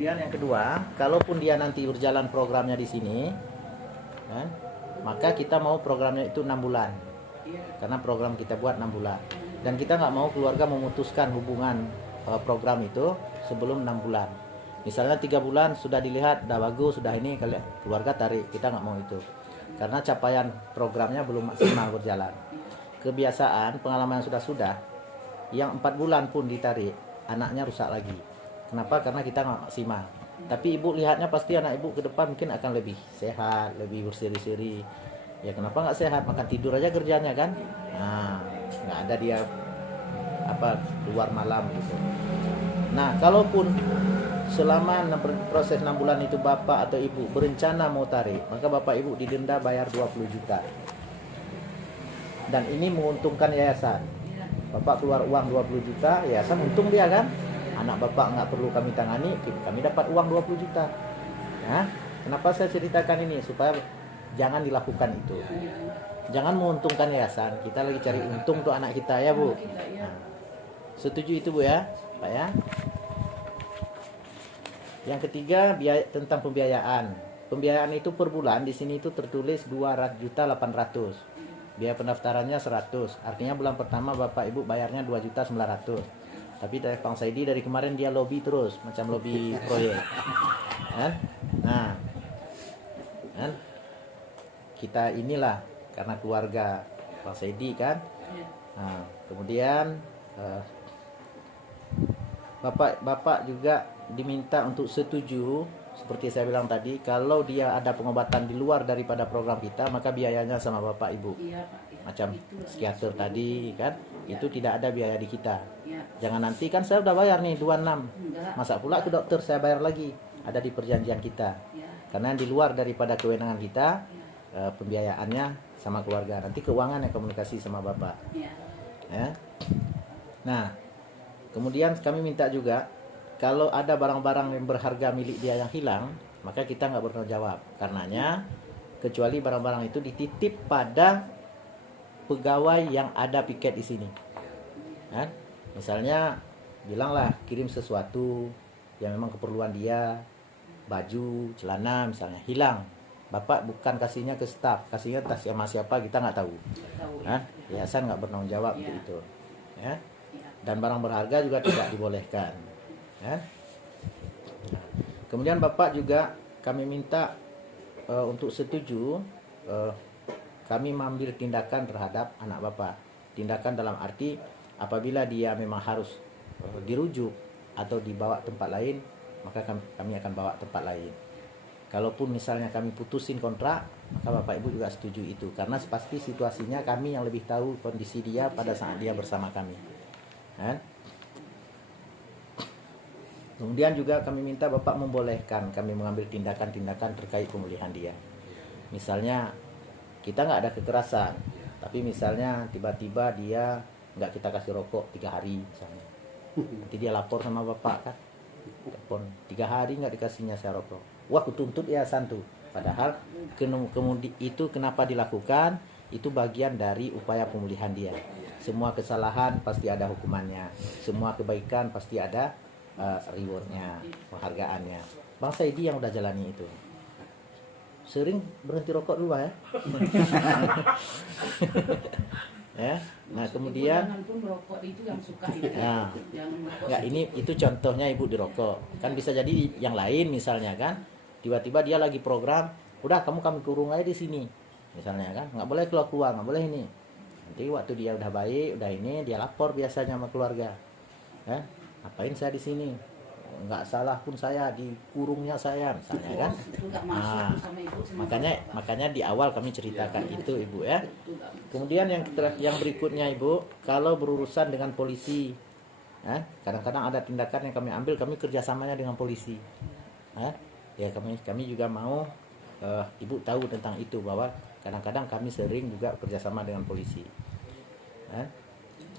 Kemudian yang kedua, kalaupun dia nanti berjalan programnya di sini, kan, maka kita mau programnya itu 6 bulan. Karena program kita buat 6 bulan. Dan kita nggak mau keluarga memutuskan hubungan program itu sebelum 6 bulan. Misalnya 3 bulan sudah dilihat, udah bagus, sudah ini, keluarga tarik. Kita nggak mau itu. Karena capaian programnya belum maksimal berjalan. Kebiasaan, pengalaman yang sudah, yang 4 bulan pun ditarik, anaknya rusak lagi. Kenapa? Karena kita nggak maksimal. Tapi ibu lihatnya pasti anak ibu ke depan mungkin akan lebih sehat, lebih berseri-seri. Ya kenapa nggak sehat? Makan tidur aja kerjanya kan? Nah, nggak ada dia keluar malam gitu. Nah, kalaupun selama proses 6 bulan itu bapak atau ibu berencana mau tarik, maka bapak ibu didenda bayar 20 juta. Dan ini menguntungkan yayasan. Bapak keluar uang 20 juta, yayasan untung dia kan? Anak bapak nggak perlu kami tangani, kami dapat uang 20 juta. Nah, kenapa saya ceritakan ini? Supaya jangan dilakukan itu. Jangan menguntungkan yayasan. Kita lagi cari untung untuk anak kita ya Bu. Nah, setuju itu Bu ya, Pak ya. Yang ketiga, biaya tentang pembiayaan. Pembiayaan itu per bulan di sini itu tertulis 2.800.000. Biaya pendaftarannya 100. Artinya bulan pertama Bapak Ibu bayarnya 2.900.000. Tapi dari Bang Saidi dari kemarin dia lobby terus, macam lobby proyek. Kan? Nah, kan? Kita inilah karena keluarga Bang Saidi kan. Nah, kemudian Bapak juga diminta untuk setuju seperti saya bilang tadi, kalau dia ada pengobatan di luar daripada program kita, maka biayanya sama Bapak Ibu. Macam psikiater tadi kan, itu tidak ada biaya di kita. Jangan nanti kan saya udah bayar nih 26. Masa pula ke dokter saya bayar lagi? Ada di perjanjian kita. Karena di luar daripada kewenangan kita, pembiayaannya sama keluarga. Nanti keuangan yang komunikasi sama Bapak. Ya. Nah, kemudian kami minta juga kalau ada barang-barang yang berharga milik dia yang hilang, maka kita nggak bertanggung jawab. Karenanya, kecuali barang-barang itu dititip pada pegawai yang ada piket di sini. Kan? Misalnya, bilanglah kirim sesuatu yang memang keperluan dia, baju, celana misalnya hilang. Bapak bukan kasihnya ke staf, kasihnya tas sama siapa kita nggak tahu. Kan? Yayasan nggak bertanggung jawab untuk itu. Ya. Dan barang berharga juga tidak dibolehkan. Ya. Kemudian Bapak juga kami minta untuk setuju kami mengambil tindakan terhadap anak Bapak. Tindakan dalam arti apabila dia memang harus dirujuk atau dibawa tempat lain, maka kami akan bawa tempat lain. Kalaupun misalnya kami putusin kontrak, maka Bapak Ibu juga setuju itu. Karena pasti situasinya kami yang lebih tahu kondisi dia pada saat dia bersama kami. Kan? Kemudian juga kami minta Bapak membolehkan kami mengambil tindakan-tindakan terkait pemulihan dia. Misalnya kita nggak ada kekerasan, tapi misalnya tiba-tiba dia nggak kita kasih rokok 3 hari misalnya. Nanti dia lapor sama Bapak kan, telepon 3 hari nggak dikasihnya saya rokok. Wah, kutuntut yayasan tuh. Padahal kemudian itu kenapa dilakukan? Itu bagian dari upaya pemulihan dia. Semua kesalahan pasti ada hukumannya. Semua kebaikan pasti ada rewardnya, penghargaannya. Bang Saidi yang udah jalani itu. Sering berhenti rokok dulu ya. Ya. Nah, kemudian nggak, ini itu contohnya Ibu dirokok. Kan bisa jadi yang lain misalnya kan. Tiba-tiba dia lagi program, udah kami kurung aja di sini. Misalnya kan, nggak boleh keluar, nggak boleh ini. Nanti waktu dia udah baik, udah ini, dia lapor biasanya sama keluarga. Ya, ngapain saya di sini? Nggak salah pun saya, dikurungnya saya misalnya kan. Nah, makanya di awal kami ceritakan itu Ibu ya. Kemudian yang berikutnya Ibu, kalau berurusan dengan polisi, ya, kadang-kadang ada tindakan yang kami ambil, kami kerjasamanya dengan polisi. Ya kami juga mau Ibu tahu tentang itu, bahwa kadang-kadang kami sering juga kerjasama dengan polisi.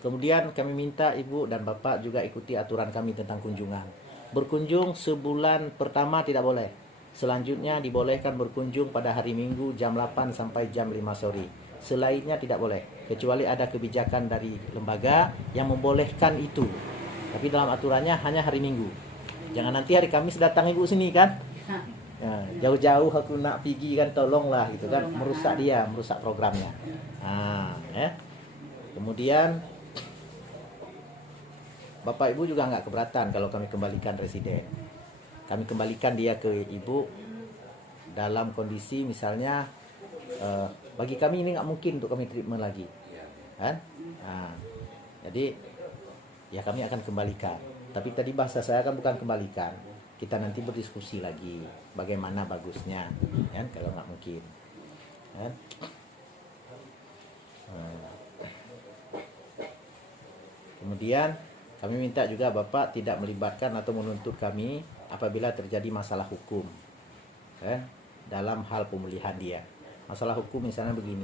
Kemudian kami minta Ibu dan Bapak juga ikuti aturan kami tentang kunjungan. Berkunjung sebulan pertama tidak boleh. Selanjutnya dibolehkan berkunjung pada hari Minggu jam 8 sampai jam 5 sore. Selainnya tidak boleh, kecuali ada kebijakan dari lembaga yang membolehkan itu. Tapi dalam aturannya hanya hari Minggu. Jangan nanti hari Kamis datang ibu sini kan. Ya, jauh-jauh aku nak pergi kan, tolonglah gitu kan, merusak dia, merusak programnya. Nah, ya. Kemudian Bapak Ibu juga nggak keberatan kalau kami kembalikan residen. Kami kembalikan dia ke ibu dalam kondisi misalnya bagi kami ini nggak mungkin untuk kami treatment lagi, kan? Nah, jadi ya kami akan kembalikan. Tapi tadi bahasa saya kan bukan kembalikan. Kita nanti berdiskusi lagi bagaimana bagusnya, kan? Kalau nggak mungkin, kan? Kemudian kami minta juga Bapak tidak melibatkan atau menuntut kami apabila terjadi masalah hukum, kan? Dalam hal pemulihan dia. Masalah hukum misalnya begini,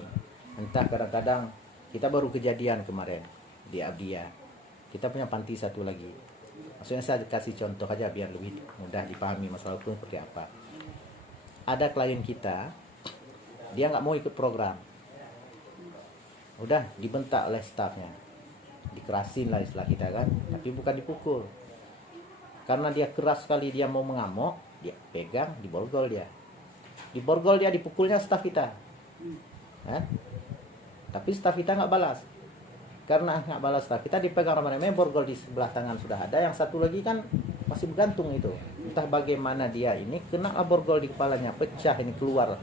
entah kadang-kadang kita baru kejadian kemarin di Abdia, kita punya panti satu lagi. Maksudnya saya kasih contoh aja biar lebih mudah dipahami masalah hukum seperti apa. Ada klien kita, dia nggak mau ikut program, udah dibentak oleh stafnya, dikerasin lah istilah kita kan, tapi bukan dipukul. Karena dia keras sekali, dia mau mengamuk, dia pegang, diborgol dia. Diborgol dia, dipukulnya staf kita. Tapi staf kita nggak balas. Karena nggak balas staf kita, dipegang ramai-ramai, borgol di sebelah tangan sudah ada, yang satu lagi kan masih bergantung itu. Entah bagaimana dia ini, kena borgol di kepalanya, pecah ini, keluar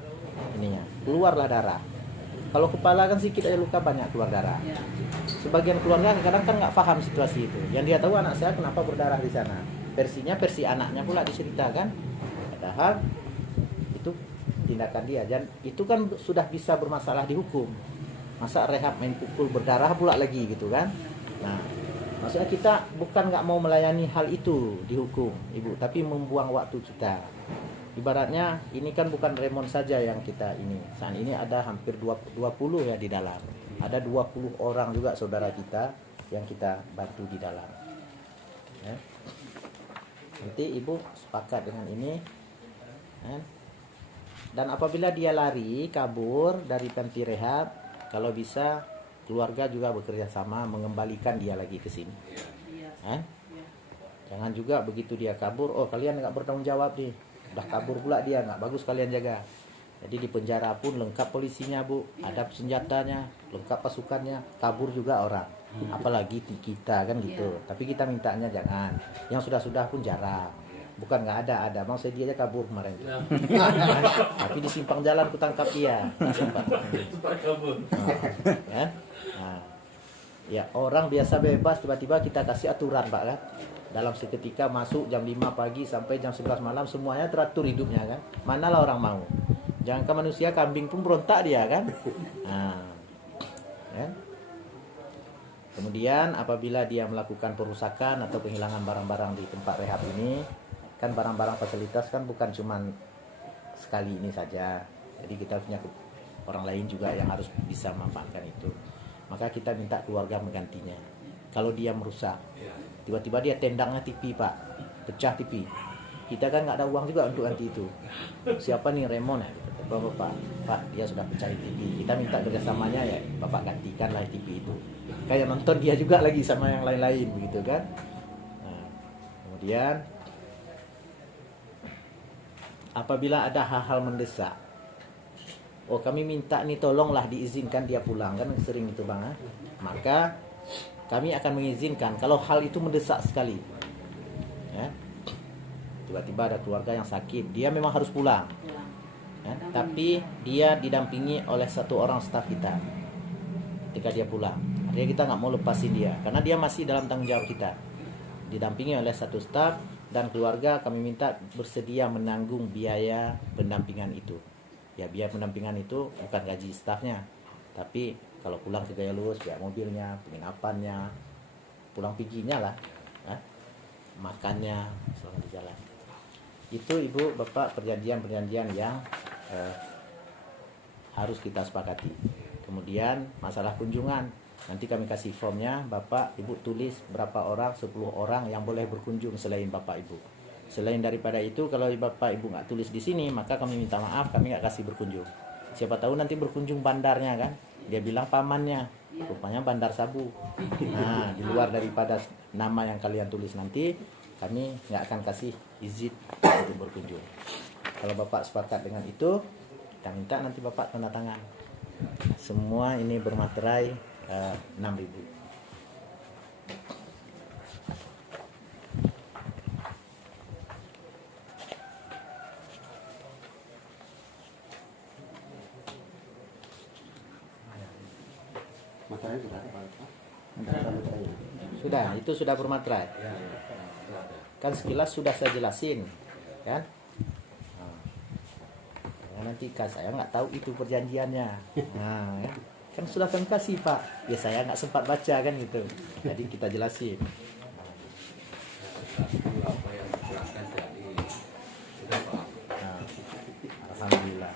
ininya, keluarlah darah. Kalau kepala kan sedikit aja luka, banyak keluar darah. Sebagian keluarga kadang kan nggak paham situasi itu. Yang dia tahu anak saya kenapa berdarah di sana. Versinya versi anaknya pula diceritakan. Padahal itu tindakan dia, dan itu kan sudah bisa bermasalah di hukum. Masa rehab main pukul berdarah pula lagi gitu kan. Nah, maksudnya kita bukan nggak mau melayani hal itu di hukum, Ibu, tapi membuang waktu kita. Ibaratnya ini kan bukan Raymond saja yang kita ini. Saat ini ada hampir 20 ya di dalam. Ada 20 orang juga saudara kita yang kita bantu di dalam. Ya. Nanti Ibu sepakat dengan ini. Ya. Dan apabila dia lari, kabur dari panti rehab, kalau bisa keluarga juga bekerja sama mengembalikan dia lagi ke sini. Ya. Jangan juga begitu dia kabur, oh kalian nggak bertanggung jawab nih. Udah kabur pula dia, nggak bagus kalian jaga. Jadi di penjara pun lengkap polisinya Bu, ada senjatanya, lengkap pasukannya, kabur juga orang. Apalagi kita kan gitu. Tapi kita mintanya jangan. Yang sudah-sudah pun jarang. Bukan nggak ada. Mau saya dia aja kabur kemarin. Tapi di simpang jalan ku tangkap dia. Ya. Nah, ya orang biasa bebas, tiba-tiba kita kasih aturan Pak kan. Dalam seketika masuk jam 5 pagi sampai jam 11 malam semuanya teratur hidupnya kan. Manalah orang mau. Jangan ke manusia, kambing pun berontak dia kan. Nah, ya. Kemudian apabila dia melakukan perusakan atau penghilangan barang-barang di tempat rehab ini, kan barang-barang fasilitas kan bukan cuma sekali ini saja. Jadi kita punya orang lain juga yang harus bisa memanfaatkan itu. Maka kita minta keluarga menggantinya. Kalau dia merusak, tiba-tiba dia tendangnya TV Pak, pecah TV. Kita kan nggak ada uang juga untuk ganti itu. Siapa nih Raymond ya? Pak, dia sudah pecah TV. Kita minta kerjasamanya ya, Bapak gantikanlah TV itu. Kayak nonton dia juga lagi sama yang lain-lain begitu kan. Nah, kemudian apabila ada hal-hal mendesak, oh kami minta nih tolonglah diizinkan dia pulang, kan sering itu Bang. Maka kami akan mengizinkan kalau hal itu mendesak sekali. Ya. Tiba-tiba ada keluarga yang sakit, dia memang harus pulang. Ya, tapi dia didampingi oleh satu orang staf kita ketika dia pulang. Artinya kita nggak mau lepasin dia, karena dia masih dalam tanggung jawab kita. Didampingi oleh satu staf dan keluarga, kami minta bersedia menanggung biaya pendampingan itu. Ya biaya pendampingan itu bukan gaji stafnya, tapi kalau pulang ke Gaya Luhur, biaya mobilnya, penginapannya, pulang piginya lah, ya, makannya selama di jalan. Itu Ibu Bapak perjanjian-perjanjian yang harus kita sepakati. Kemudian masalah kunjungan, nanti kami kasih formnya, Bapak Ibu tulis berapa orang, 10 orang yang boleh berkunjung selain Bapak Ibu. Selain daripada itu, kalau Bapak Ibu nggak tulis di sini, maka kami minta maaf, kami nggak kasih berkunjung. Siapa tahu nanti berkunjung bandarnya kan, dia bilang pamannya, rupanya Bandar Sabu. Nah, di luar daripada nama yang kalian tulis nanti, kami nggak akan kasih izin untuk berkunjung. Kalau Bapak sepakat dengan itu, kita minta nanti Bapak tanda tangan. Semua ini bermaterai 6.000. Masalahnya sudah ada Pak? Sudah, itu sudah bermaterai. Kan sekilas sudah saya jelasin, kan? Nanti saya nggak tahu itu perjanjiannya. Nah, ya. Kan sudah kami kasih Pak. Ya saya nggak sempat baca kan gitu. Jadi kita jelasin. Nah, alhamdulillah.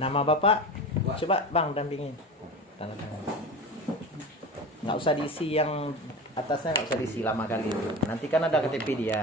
Nama Bapak? Coba Bang dampingin. Tanda tangan. Nggak usah diisi yang atasnya, nggak usah diisi lama kali itu. Nanti kan ada KTP dia.